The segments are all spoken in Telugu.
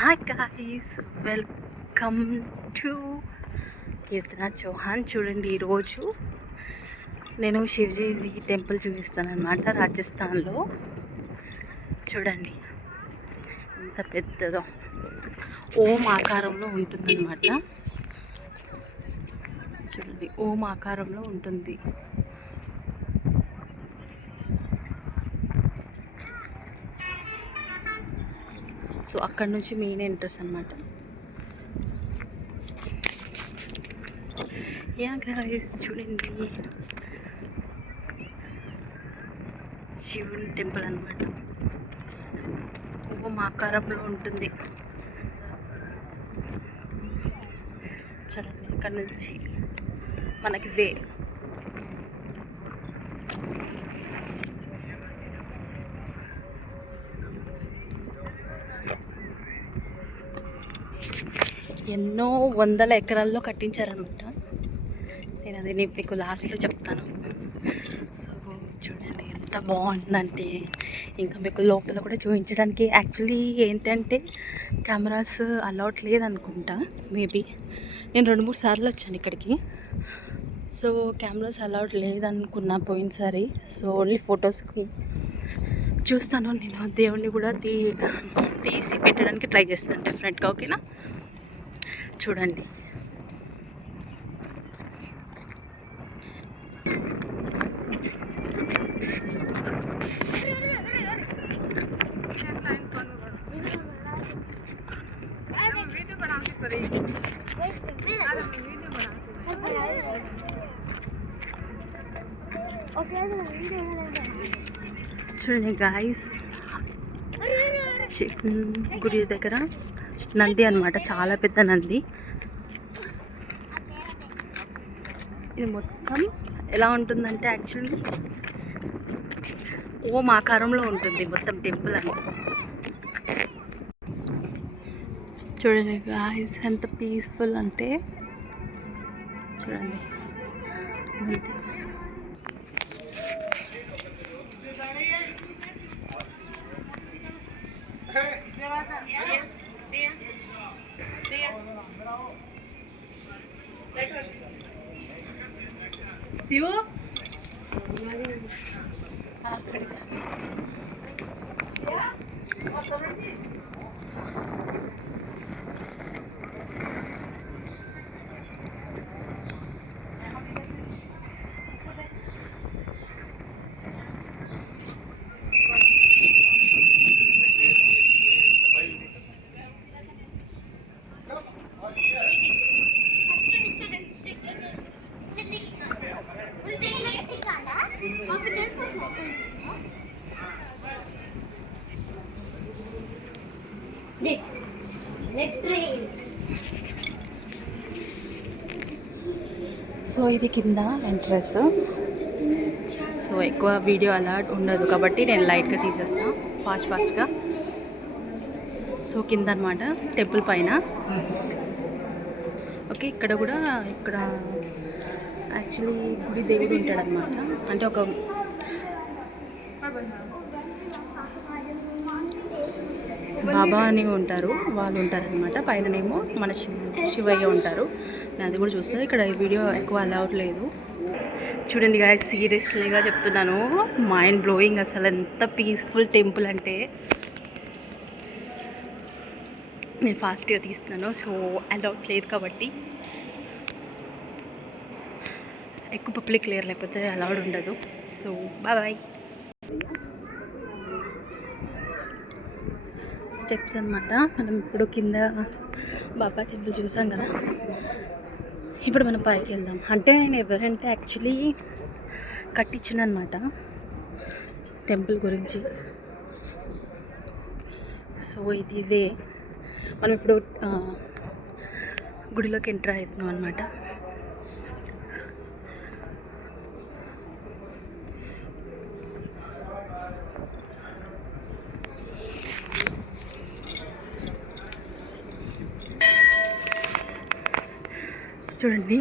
హాయ్ గాయ్స్, వెల్కమ్ టు కీర్తన చౌహాన్. చూడండి, ఈరోజు నేను శివ్జీ టెంపుల్ చూపిస్తాను అనమాట. రాజస్థాన్లో చూడండి ఎంత పెద్దదో, ఓం ఆకారంలో ఉంటుందన్నమాట. చూడండి, ఓం ఆకారంలో ఉంటుంది. సో అక్కడ నుంచి మెయిన్ ఎంట్రన్స్ అనమాట. యా గైస్, చూడండి, శివుని టెంపుల్ అనమాట. ఓం ఆకారంలో ఉంటుంది. చూడండి, ఇక్కడ నుంచి మనకి వే. ఎన్నో వందల ఎకరాల్లో కట్టించారనమాట. నేను అది మీకు లాస్ట్లో చెప్తాను. సో చూడండి ఎంత బాగుందంటే, ఇంకా మీకు లోపల కూడా చూపించడానికి యాక్చువల్లీ ఏంటంటే కెమెరాస్ అలౌట్ లేదనుకుంటా. మేబీ నేను 2-3 సార్లు వచ్చాను ఇక్కడికి. సో కెమెరాస్ అలౌట్ లేదనుకున్నా పోయినసారి. సో ఓన్లీ ఫొటోస్కి చూస్తాను. నేను దేవుణ్ణి కూడా తీసి పెట్టడానికి ట్రై చేస్తాను డెఫినెట్గా. ఓకేనా? చూడండి, చూడండి గాయస్, గుడి దగ్గర నంది అనమాట. చాలా పెద్ద నంది. ఇది మొత్తం ఎలా ఉంటుందంటే యాక్చువల్లీ ఓం ఆకారంలో ఉంటుంది మొత్తం టెంపుల్ అని. చూడండి గాయ్స్, ఎంత పీస్ఫుల్ అంటే చూడండి. శివు సో ఇది కింద ఎంట్రన్స్. సో ఎక్కువ వీడియో అలా ఉండదు కాబట్టి నేను లైట్గా తీసేస్తాను ఫాస్ట్గా. సో కింద అనమాట టెంపుల్ పైన. ఓకే, ఇక్కడ యాక్చువల్లీ గుడి దేవుడు ఉంటాడనమాట. అంటే ఒక బాబా అని ఉంటారు, వాళ్ళు ఉంటారనమాట. పైననేమో మన శివయ్య ఉంటారు. నేను అది కూడా చూస్తాను. ఇక్కడ ఈ వీడియో ఎక్కువ అలౌట్ లేదు. చూడండి గాయ్స్, సీరియస్లీగా చెప్తున్నాను, మైండ్ బ్లోయింగ్. అసలు ఎంత పీస్ఫుల్ టెంపుల్ అంటే. నేను ఫాస్ట్గా తీస్తున్నాను, సో అలౌట్ లేదు కాబట్టి. ఎక్కువ పబ్లిక్ లేరు, లేకపోతే అలౌడ్ ఉండదు. So bye. స్టెప్స్ అనమాట. మనం ఇప్పుడు కింద బాబా టెంపుల్ చూసాం కదా, ఇప్పుడు మనం పైకి వెళ్దాం. అంటే నేను ఎవరంటే యాక్చువల్లీ కట్టించిన అనమాట టెంపుల్ గురించి. సో ఇది వే. మనం ఇప్పుడు గుడిలోకి ఎంటర్ అవుతున్నాం అనమాట. చూడండి,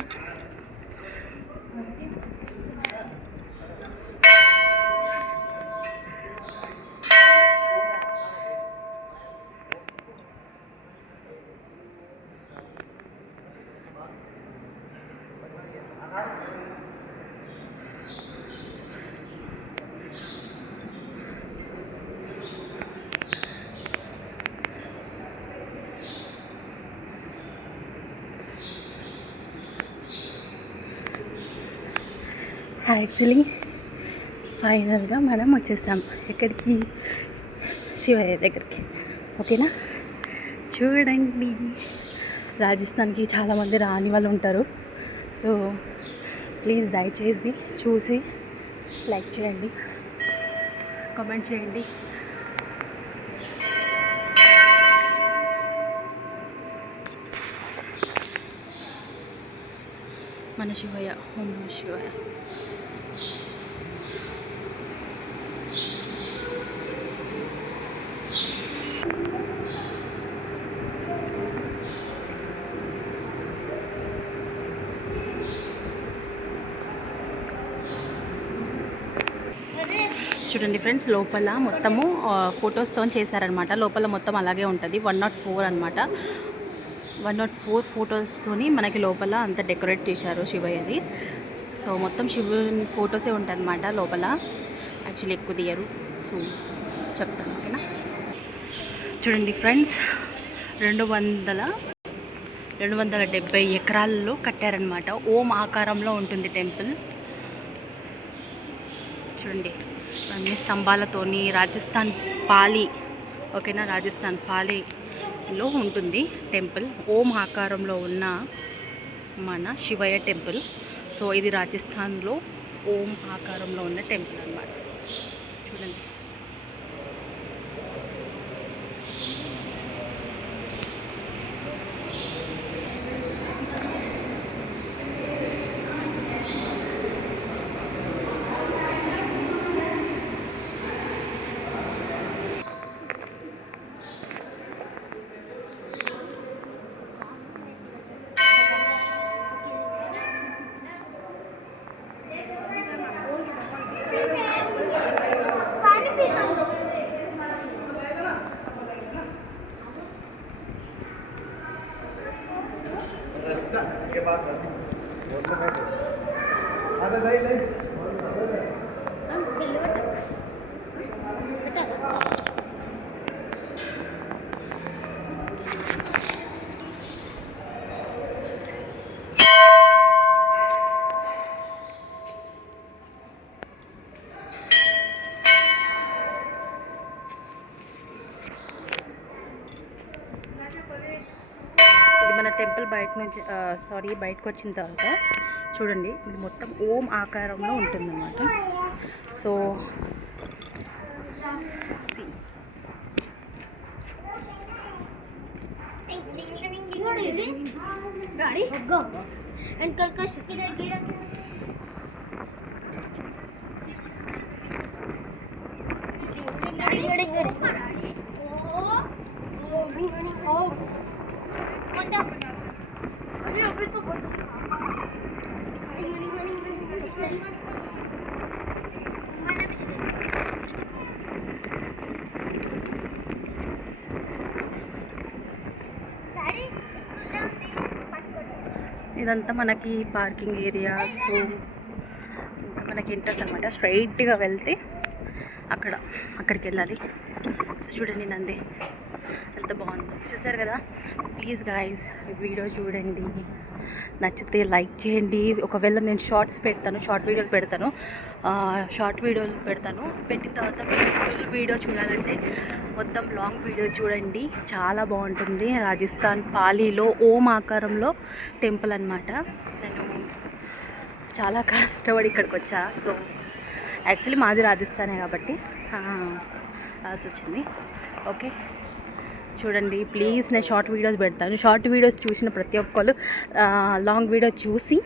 యాక్చువల్లీ ఫైనల్గా మనం వచ్చేసాం ఎక్కడికి, శివయ్య దగ్గరికి. ఓకేనా, చూడండి. రాజస్థాన్కి చాలామంది రాని వాళ్ళు ఉంటారు. సో ప్లీజ్ దయచేసి చూసి లైక్ చేయండి, కామెంట్ చేయండి. మన శివయ్య, ఓం నమః శివయ్య. చూడండి ఫ్రెండ్స్, లోపల మొత్తము ఫొటోస్తో చేశారనమాట. లోపల మొత్తం అలాగే ఉంటుంది. 104 అనమాట. 104 ఫొటోస్తోని మనకి లోపల అంతా డెకరేట్ చేశారు శివయ్యది. సో మొత్తం శివుని ఫొటోసే ఉంటాయి అన్నమాట లోపల. యాక్చువల్లీ ఎక్కువ తీయరు, సో చెప్తాను. ఓకేనా, చూడండి ఫ్రెండ్స్, 270 ఎకరాల్లో కట్టారనమాట. ఓం ఆకారంలో ఉంటుంది టెంపుల్. చూడండి, అన్ని స్తంభాలతోని రాజస్థాన్ పాలి, ఓకేనా, రాజస్థాన్ పాలిలో ఉంటుంది టెంపుల్. ఓం ఆకారంలో ఉన్న మన శివయ్య టెంపుల్. సో ఇది రాజస్థాన్లో ఓం ఆకారంలో ఉన్న టెంపుల్ అన్నమాట. చూడండి, के बाद अरे नहीं नहीं మన టెంపుల్ బయటకు వచ్చిన తర్వాత చూడండి, ఇది మొత్తం ఓం ఆకారంలో ఉంటుందన్నమాట. సో ఇదంతా మనకి పార్కింగ్ ఏరియా. సో ఇంకా మనకి ఇంట్రెస్ట్ అనమాట. స్ట్రైట్గా వెళ్తే అక్కడికి వెళ్ళాలి. సో చూడండి, నంది ఎంత బాగుందో, చూసారు కదా. ప్లీజ్ గాయ్స్, వీడియో చూడండి, నచ్చితే లైక్ చేయండి. ఒకవేళ నేను షార్ట్ వీడియోలు పెడతాను. పెట్టిన తర్వాత మీరు ఫుల్ వీడియో చూడాలంటే మొత్తం లాంగ్ వీడియో చూడండి, చాలా బాగుంటుంది. రాజస్థాన్ పాలీలో ఓం ఆకారంలో టెంపుల్ అనమాట. నేను చాలా కష్టపడి ఇక్కడికి వచ్చా. సో యాక్చువల్లీ మాది రాజస్థానే కాబట్టి రాసి వచ్చింది. ఓకే, చూడండి ప్లీజ్. నేను షార్ట్ వీడియోస్ పెడతాను. షార్ట్ వీడియోస్ చూసిన ప్రతి ఒక్కరు లాంగ్ వీడియో చూసి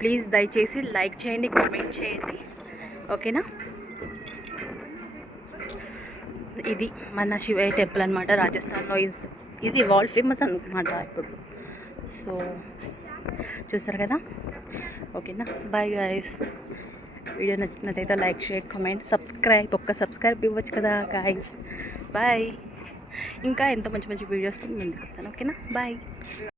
ప్లీజ్ దయచేసి లైక్ చేయండి, కామెంట్ చేయండి. ఓకేనా, ఇది మన శివయ్య టెంపుల్ అనమాట. రాజస్థాన్లో ఇది వరల్డ్ ఫేమస్ అనమాట ఇప్పుడు. సో చూస్తారు కదా. ఓకేనా, బాయ్ గాయస్. వీడియో నచ్చినట్లయితే like, share, comment, subscribe. Subscribe ఇవ్వచ్చు కదా గాయస్. బాయ్. ఇంకా ఎంత మంచి వీడియోస్ ముందుకు వస్తాను. ఓకేనా, బాయ్.